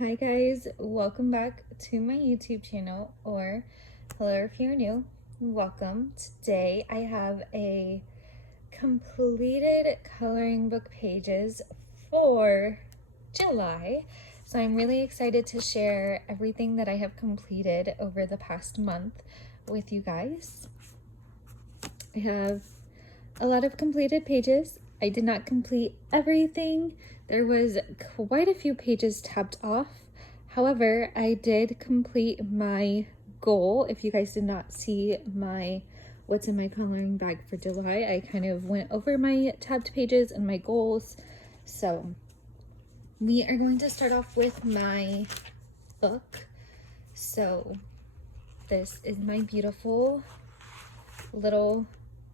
Hi guys, welcome back to my YouTube channel, or hello if you're new, welcome. Today I have a completed coloring book pages for July. So I'm really excited to share everything that I have completed over the past month with you guys. I have a lot of completed pages. I did not complete everything. There was quite a few pages tabbed off. However, I did complete my goal. If you guys did not see my what's in my coloring bag for July, I kind of went over my tabbed pages and my goals. So we are going to start off with my book. So this is my beautiful little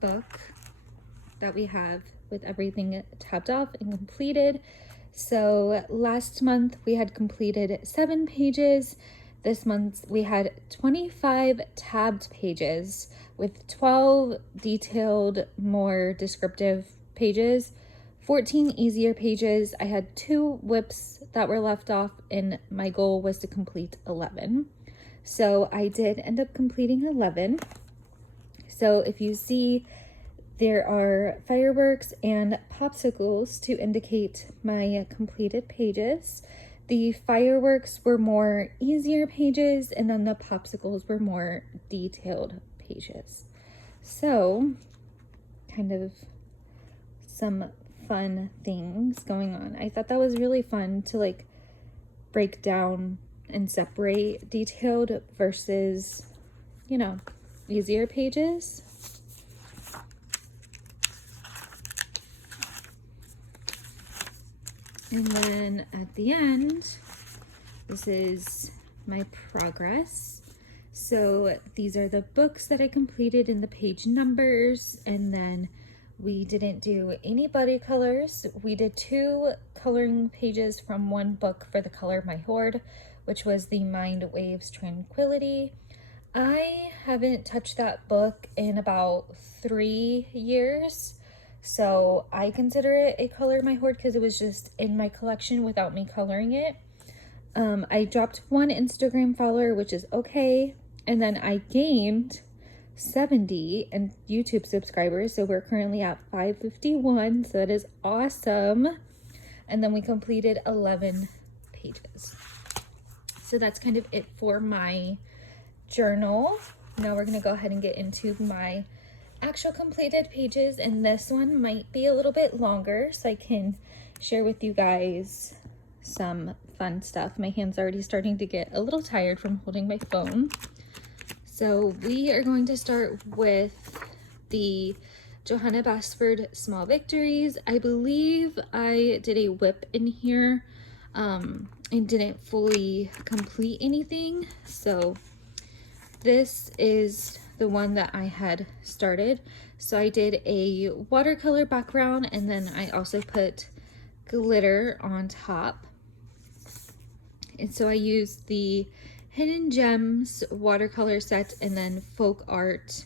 book that we have with everything tabbed off and completed. So last month we had completed 7 pages. This month we had 25 tabbed pages with 12 detailed, more descriptive pages, 14 easier pages. I had 2 whips that were left off, and my goal was to complete 11. So I did end up completing 11. So if you see, there are fireworks and popsicles to indicate my completed pages. The fireworks were more easier pages, and then the popsicles were more detailed pages. So, kind of some fun things going on. I thought that was really fun to like break down and separate detailed versus, easier pages. And then at the end, this is my progress. So these are the books that I completed in the page numbers, and then we didn't do any buddy colors. We did 2 coloring pages from one book for the color My Horde, which was the Mind Waves Tranquility. I haven't touched that book in about 3 years. So I consider it a color My Horde because it was just in my collection without me coloring it. I dropped 1 Instagram follower, which is okay. And then I gained 70 and YouTube subscribers. So we're currently at 551. So that is awesome. And then we completed 11 pages. So that's kind of it for my journal. Now we're going to go ahead and get into my actual completed pages, and this one might be a little bit longer so I can share with you guys some fun stuff. My hand's already starting to get a little tired from holding my phone. So we are going to start with the Johanna Basford Small Victories. I believe I did a whip in here and didn't fully complete anything, so this is the one that I had started. So I did a watercolor background, and then I also put glitter on top. And so I used the Hidden Gems watercolor set, and then Folk Art.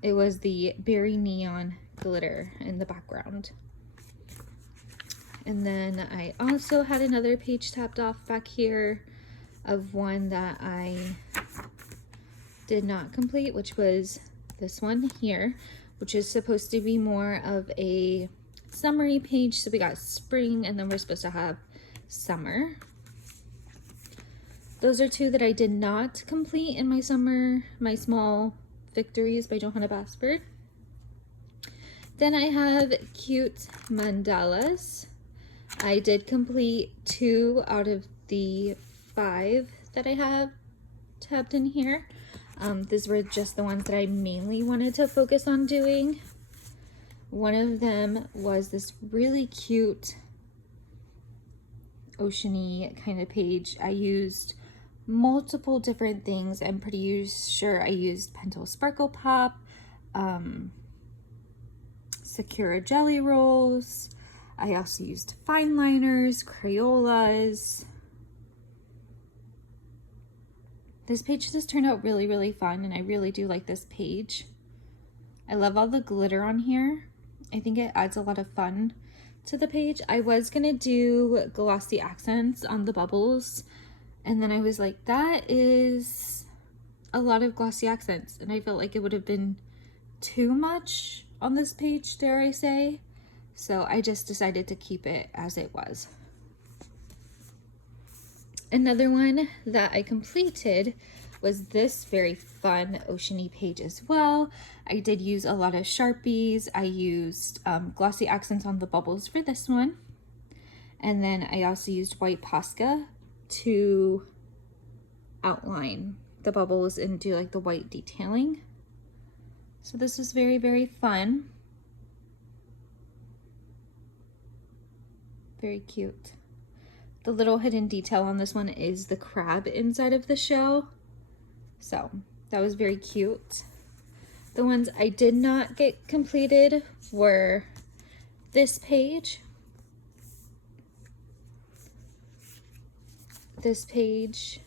It was the Berry Neon glitter in the background. And then I also had another page tapped off back here of one that I did not complete, which was this one here, which is supposed to be more of a summary page. So we got spring, and then we're supposed to have summer. Those are 2 that I did not complete in my Small Victories by Johanna Basford. Then I have Cute Mandalas. I did complete 2 out of the 5 that I have tabbed in here. These were just the ones that I mainly wanted to focus on doing. One of them was this really cute oceany kind of page. I used multiple different things. I'm pretty sure I used Pentel Sparkle Pop, Sakura Jelly Rolls. I also used fine liners, Crayolas. This page just turned out really, really fun, and I really do like this page. I love all the glitter on here. I think it adds a lot of fun to the page. I was gonna do glossy accents on the bubbles, and then I was like, that is a lot of glossy accents, and I felt like it would have been too much on this page, dare I say. So I just decided to keep it as it was. Another one that I completed was this very fun oceany page as well. I did use a lot of Sharpies. I used glossy accents on the bubbles for this one. And then I also used white Posca to outline the bubbles and do like the white detailing. So this was very, very fun. Very cute. The little hidden detail on this one is the crab inside of the shell. So that was very cute. The ones I did not get completed were this page, this page.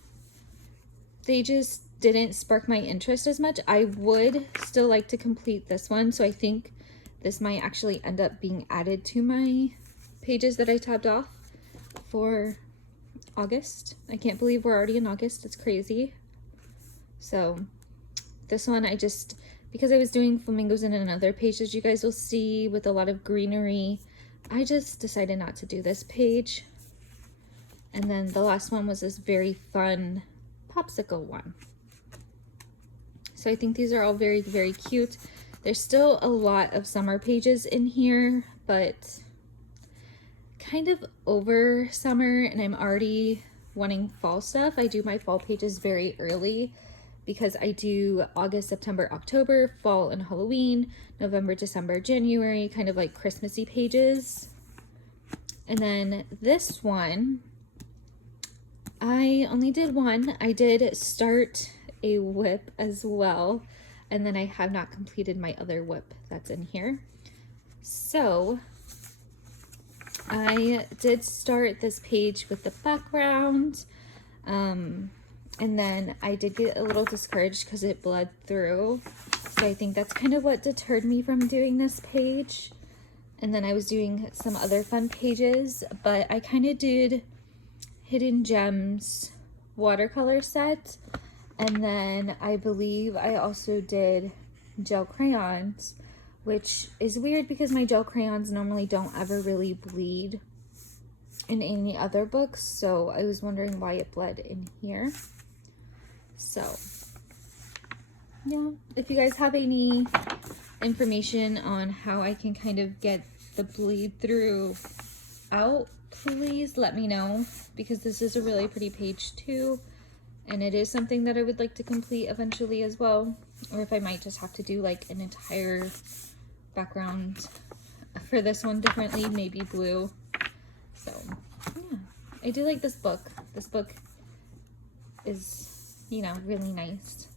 They just didn't spark my interest as much. I would still like to complete this one, so I think this might actually end up being added to my pages that I tabbed off for August. I can't believe we're already in August. It's crazy. So this one, because I was doing flamingos in another page, as you guys will see, with a lot of greenery, I just decided not to do this page. And then the last one was this very fun popsicle one. So I think these are all very, very cute. There's still a lot of summer pages in here, but kind of over summer, and I'm already wanting fall stuff. I do my fall pages very early because I do August, September, October, fall and Halloween, November, December, January, kind of like Christmassy pages. And then this one, I only did one. I did start a whip as well, and then I have not completed my other whip that's in here. So I did start this page with the background, and then I did get a little discouraged because it bled through. So I think that's kind of what deterred me from doing this page. And then I was doing some other fun pages, but I kind of did Hidden Gems watercolor set. And then I believe I also did gel crayons, which is weird because my gel crayons normally don't ever really bleed in any other books. So I was wondering why it bled in here. So yeah, if you guys have any information on how I can kind of get the bleed through out, please let me know, because this is a really pretty page too, and it is something that I would like to complete eventually as well, or if I might just have to do like an entire background for this one differently, maybe blue. So yeah, I do like this book. This book is, you know, really nice.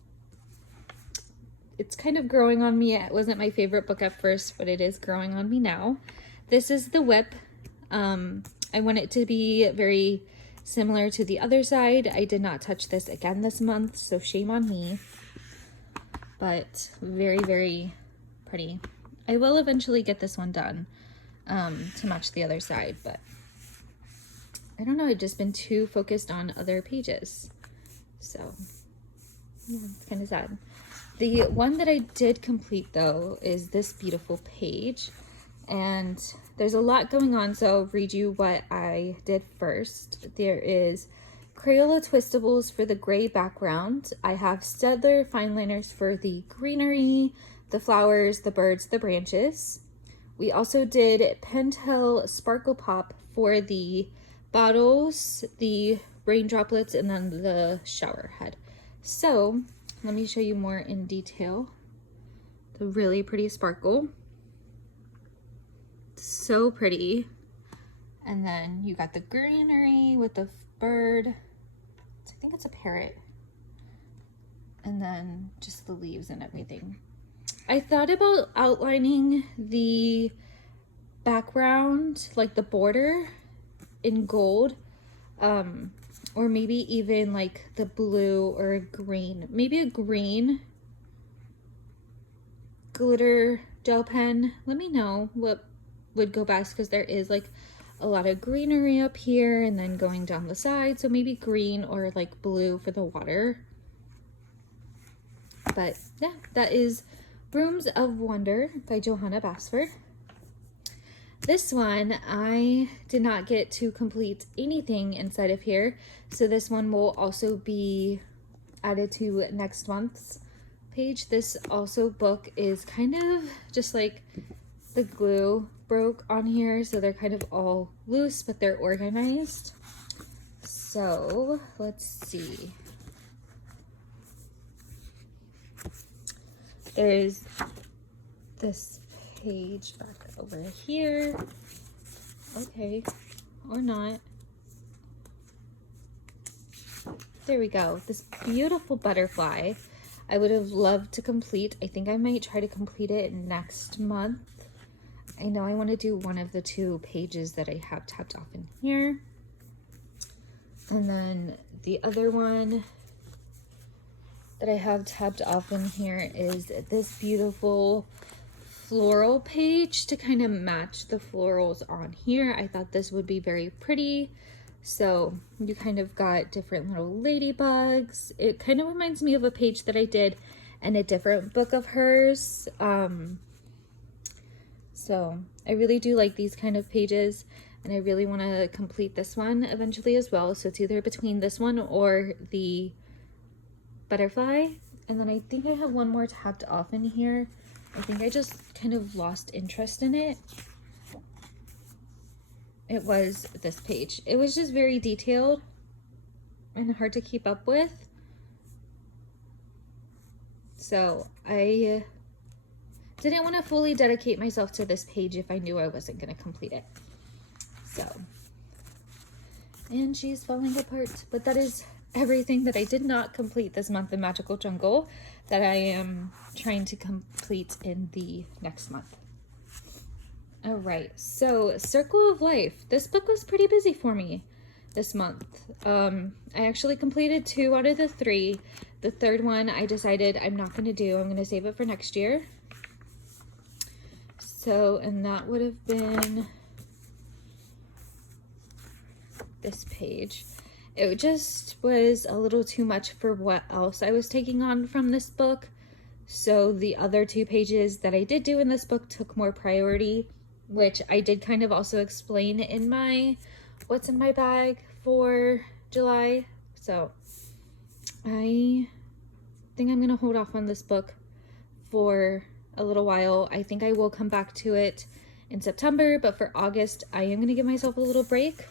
It's kind of growing on me. It wasn't my favorite book at first, but it is growing on me now. This is the whip. I want it to be very similar to the other side. I did not touch this again this month, so shame on me. But very, very pretty. I will eventually get this one done to match the other side, but I don't know. I've just been too focused on other pages. So yeah, it's kind of sad. The one that I did complete though is this beautiful page, and there's a lot going on, so I'll read you what I did first. There is Crayola Twistables for the gray background. I have Staedtler fine liners for the greenery, the flowers, the birds, the branches. We also did Pentel Sparkle Pop for the bottles, the rain droplets, and then the shower head. So let me show you more in detail. The really pretty sparkle. So pretty. And then you got the greenery with the bird. I think it's a parrot. And then just the leaves and everything. I thought about outlining the background, like the border, in gold. Or maybe even like the blue or green. Maybe a green glitter gel pen. Let me know what would go best because there is like a lot of greenery up here and then going down the side. So maybe green or like blue for the water. But yeah, that is Brooms of Wonder by Johanna Basford. This one, I did not get to complete anything inside of here. So this one will also be added to next month's page. This also book is kind of just like the glue broke on here, so they're kind of all loose, but they're organized. So let's see. There's this page back over here. Okay, or not. There we go. This beautiful butterfly. I would have loved to complete. I think I might try to complete it next month. I know I want to do one of the 2 pages that I have tapped off in here. And then the other one that I have tapped off in here is this beautiful floral page to kind of match the florals on here. I thought this would be very pretty. So you kind of got different little ladybugs. It kind of reminds me of a page that I did in a different book of hers. So I really do like these kind of pages, and I really want to complete this one eventually as well. So it's either between this one or the butterfly. And then I think I have one more tapped off in here. I think I just kind of lost interest in it. It was this page. It was just very detailed and hard to keep up with. So I didn't want to fully dedicate myself to this page if I knew I wasn't going to complete it. So, and she's falling apart. But that is everything that I did not complete this month in Magical Jungle that I am trying to complete in the next month. All right, so Circle of Life. This book was pretty busy for me this month. I actually completed 2 out of the 3. The third one I decided I'm not going to do. I'm going to save it for next year. So, and that would have been this page. It just was a little too much for what else I was taking on from this book. So the other 2 pages that I did do in this book took more priority, which I did kind of also explain in my what's in my bag for July. So I think I'm gonna hold off on this book for a little while. I think I will come back to it in September, but for August I am gonna give myself a little break.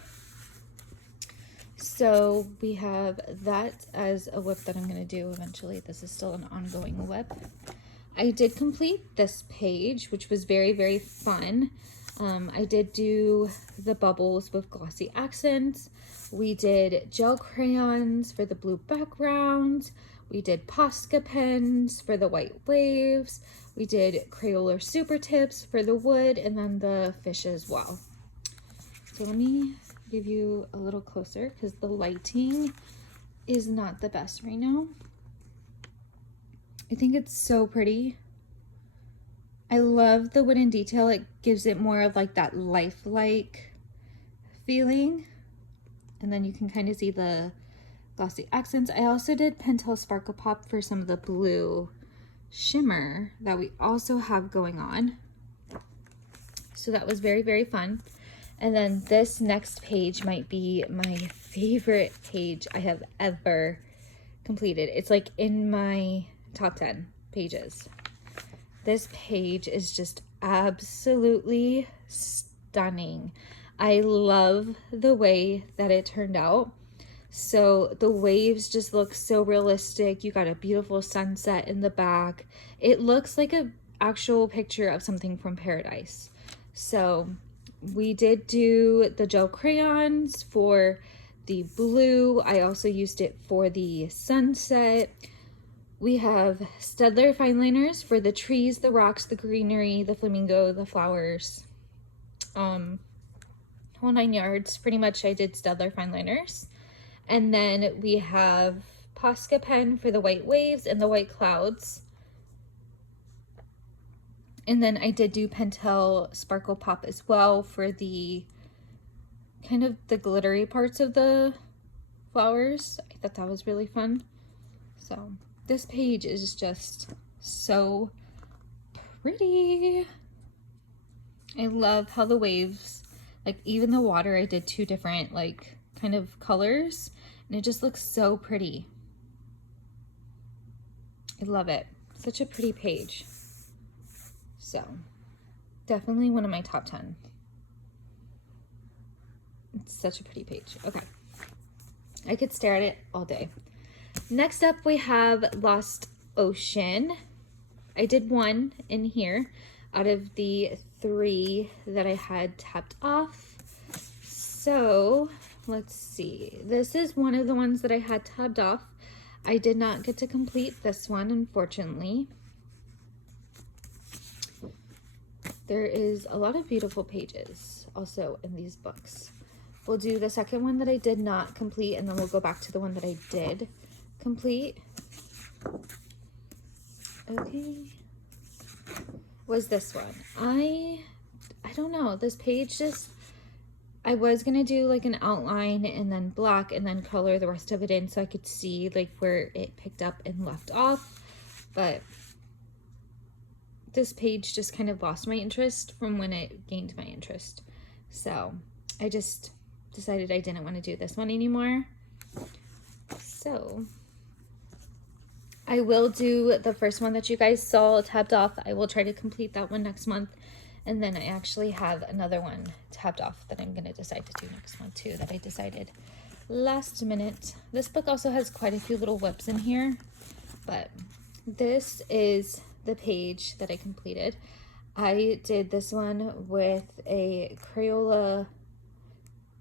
So we have that as a whip that I'm gonna do eventually. This is still an ongoing whip. I did complete this page, which was very, very fun. I did do the bubbles with glossy accents. We did gel crayons for the blue background. We did Posca pens for the white waves. We did Crayola super tips for the wood, and then the fish as well. So let me give you a little closer because the lighting is not the best right now. I think it's so pretty. I love the wooden detail. It gives it more of like that lifelike feeling. And then you can kind of see the glossy accents. I also did Pentel Sparkle Pop for some of the blue shimmer that we also have going on. So that was very, very fun. And then this next page might be my favorite page I have ever completed. It's like in my top 10 pages. This page is just absolutely stunning. I love the way that it turned out. So the waves just look so realistic. You got a beautiful sunset in the back. It looks like an actual picture of something from paradise. So we did do the gel crayons for the blue. I also used it for the sunset. We have Staedtler fine liners for the trees, the rocks, the greenery, the flamingo, the flowers. Whole 9 yards. Pretty much I did Staedtler fine liners. And then we have Posca pen for the white waves and the white clouds. And then I did do Pentel Sparkle Pop as well for the kind of the glittery parts of the flowers. I thought that was really fun. So this page is just so pretty. I love how the waves, like even the water, I did 2 different like kind of colors, and it just looks so pretty. I love it. Such a pretty page. So definitely one of my top 10. It's such a pretty page. Okay. I could stare at it all day. Next up we have Lost Ocean. I did 1 in here out of the 3 that I had tapped off. So let's see. This is one of the ones that I had tabbed off. I did not get to complete this one, unfortunately. There is a lot of beautiful pages also in these books. We'll do the second one that I did not complete, and then we'll go back to the one that I did complete. Okay. Was this one. I don't know. This page just, I was going to do like an outline and then block and then color the rest of it in so I could see like where it picked up and left off. But this page just kind of lost my interest from when it gained my interest. So I just decided I didn't want to do this one anymore. So I will do the first one that you guys saw tabbed off. I will try to complete that one next month. And then I actually have another one tabbed off that I'm going to decide to do next month too, that I decided last minute. This book also has quite a few little whips in here, but this is the page that I completed. I did this one with a Crayola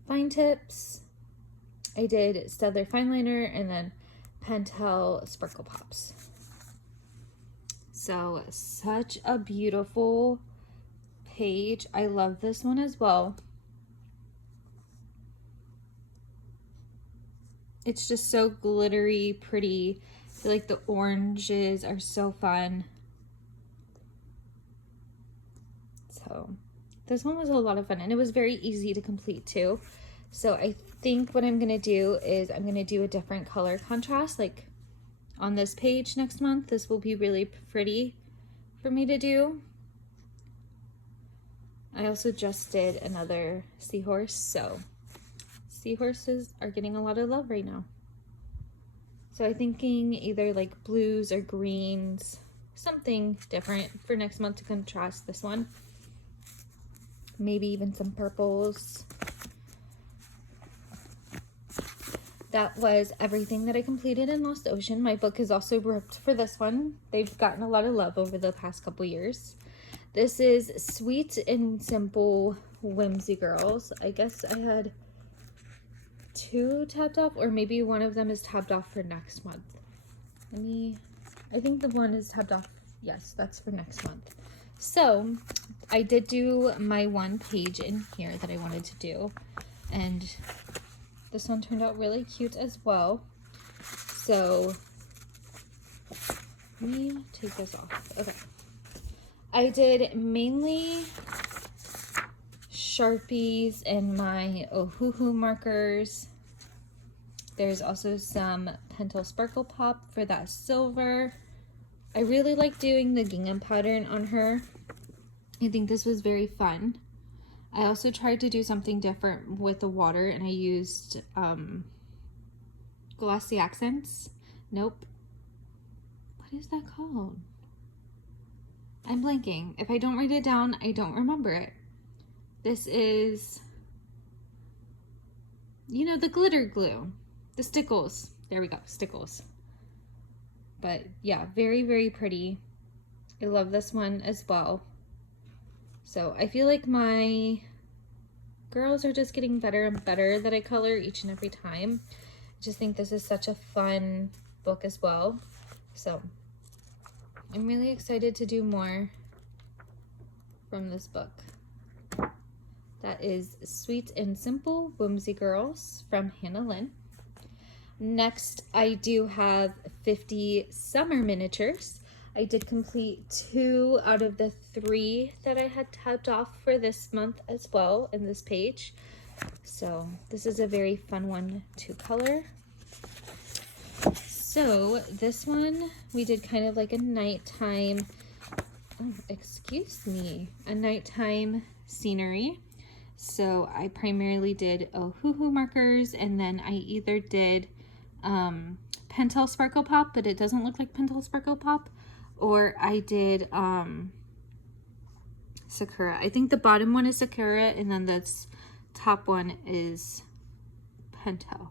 fine tips. I did Staedtler fine liner and then Pentel Sparkle Pops. So such a beautiful page. I love this one as well. It's just so glittery, pretty. I feel like the oranges are so fun. So this one was a lot of fun, and it was very easy to complete too. So I think what I'm gonna do is I'm gonna do a different color contrast like on this page next month. This will be really pretty for me to do. I also just did another seahorse, so seahorses are getting a lot of love right now. So I'm thinking either like blues or greens, something different for next month to contrast this one. Maybe even some purples. That was everything that I completed in Lost Ocean. My book is also ripped for this one. They've gotten a lot of love over the past couple years. This is Sweet and Simple Whimsy Girls. I guess I had 2 tabbed off, or maybe one of them is tabbed off for next month. I think the one is tabbed off. Yes, that's for next month. So I did do my 1 page in here that I wanted to do, and this one turned out really cute as well. So let me take this off. Okay. I did mainly Sharpies and my Ohuhu markers. There's also some Pentel Sparkle Pop for that silver. I really like doing the gingham pattern on her. I think this was very fun. I also tried to do something different with the water, and I used glossy accents. Nope. What is that called? I'm blanking. If I don't write it down, I don't remember it. This is, you know, the glitter glue. The stickles. There we go, stickles. But yeah, very, very pretty. I love this one as well. So I feel like my girls are just getting better and better that I color each and every time. I just think this is such a fun book as well. So I'm really excited to do more from this book. That is Sweet and Simple Whimsy Girls from Hannah Lynn. Next, I do have 50 summer miniatures. I did complete 2 out of the 3 that I had tabbed off for this month as well in this page. So this is a very fun one to color. So this one, we did kind of like a nighttime, a nighttime scenery. So I primarily did Ohuhu markers, and then I either did Pentel Sparkle Pop, but it doesn't look like Pentel Sparkle Pop, or I did Sakura. I think the bottom one is Sakura, and then this top one is Pentel,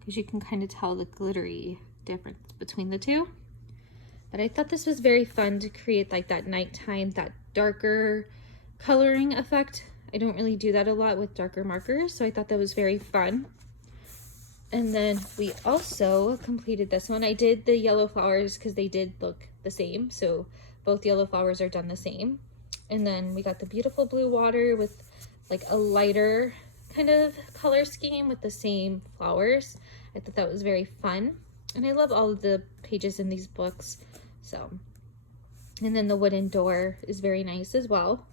because you can kind of tell the glittery difference between the two. But I thought this was very fun to create like that nighttime, that darker coloring effect. I don't really do that a lot with darker markers, so I thought that was very fun. And then we also completed this one. I did the yellow flowers because they did look the same, so both yellow flowers are done the same. And then we got the beautiful blue water with like a lighter kind of color scheme with the same flowers. I thought that was very fun, and I love all of the pages in these books. So, and then the wooden door is very nice as well.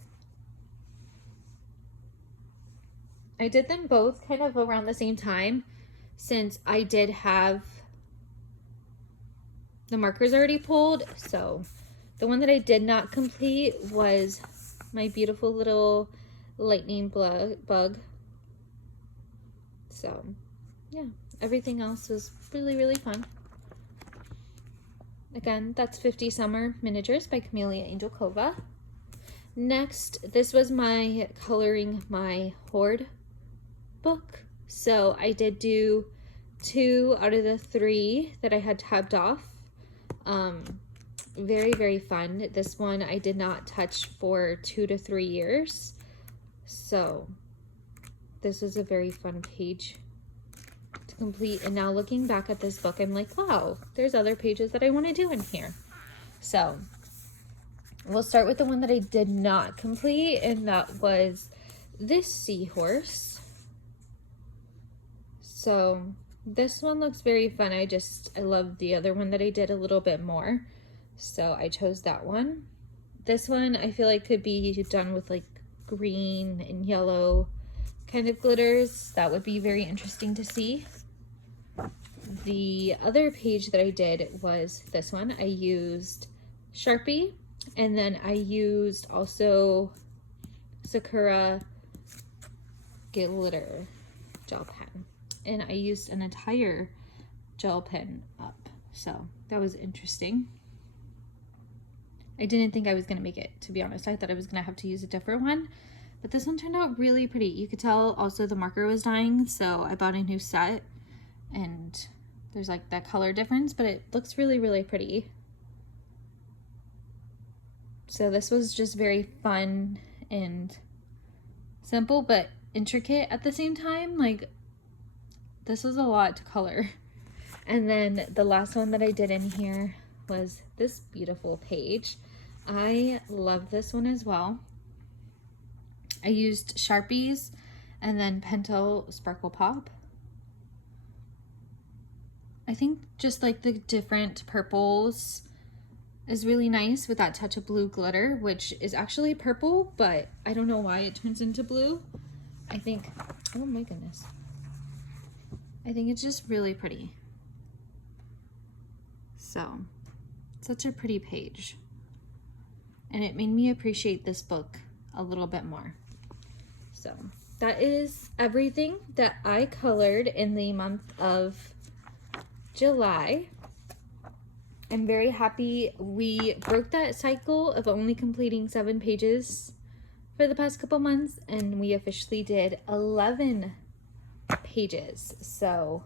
I did them both kind of around the same time, since I did have the markers already pulled. So the one that I did not complete was my beautiful little lightning bug. So yeah, everything else was really, really fun. Again, that's 50 Summer Miniatures by Camellia Angelkova. Next, this was my coloring my Horde book. So I did do 2 out of the 3 that I had tabbed off. Very, very fun. This one I did not touch for 2 to 3 years. So this was a very fun page to complete. And now looking back at this book, I'm like, wow, there's other pages that I want to do in here. So we'll start with the one that I did not complete, and that was this seahorse. So this one looks very fun. I love the other one that I did a little bit more, so I chose that one. This one I feel like could be done with like green and yellow kind of glitters. That would be very interesting to see. The other page that I did was this one. I used Sharpie, and then I used also Sakura glitter gel pen, and I used an entire gel pen up, so that was interesting. I didn't think I was gonna make it, to be honest. I thought I was gonna have to use a different one, but this one turned out really pretty. You could tell also the marker was dying, so I bought a new set, and there's like that color difference, but it looks really, really pretty. So this was just very fun and simple, but intricate at the same time. Like, this was a lot to color. And then the last one that I did in here was this beautiful page. I love this one as well. I used Sharpies and then Pentel Sparkle Pop. I think just like the different purples is really nice with that touch of blue glitter, which is actually purple, but I don't know why it turns into blue. I think, oh my goodness. I think it's just really pretty. So, such a pretty page. And it made me appreciate this book a little bit more. So, that is everything that I colored in the month of July. I'm very happy we broke that cycle of only completing 7 pages for the past couple months, and we officially did 11 pages. So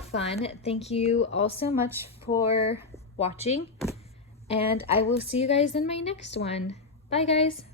fun. Thank you all so much for watching, and I will see you guys in my next one. Bye guys.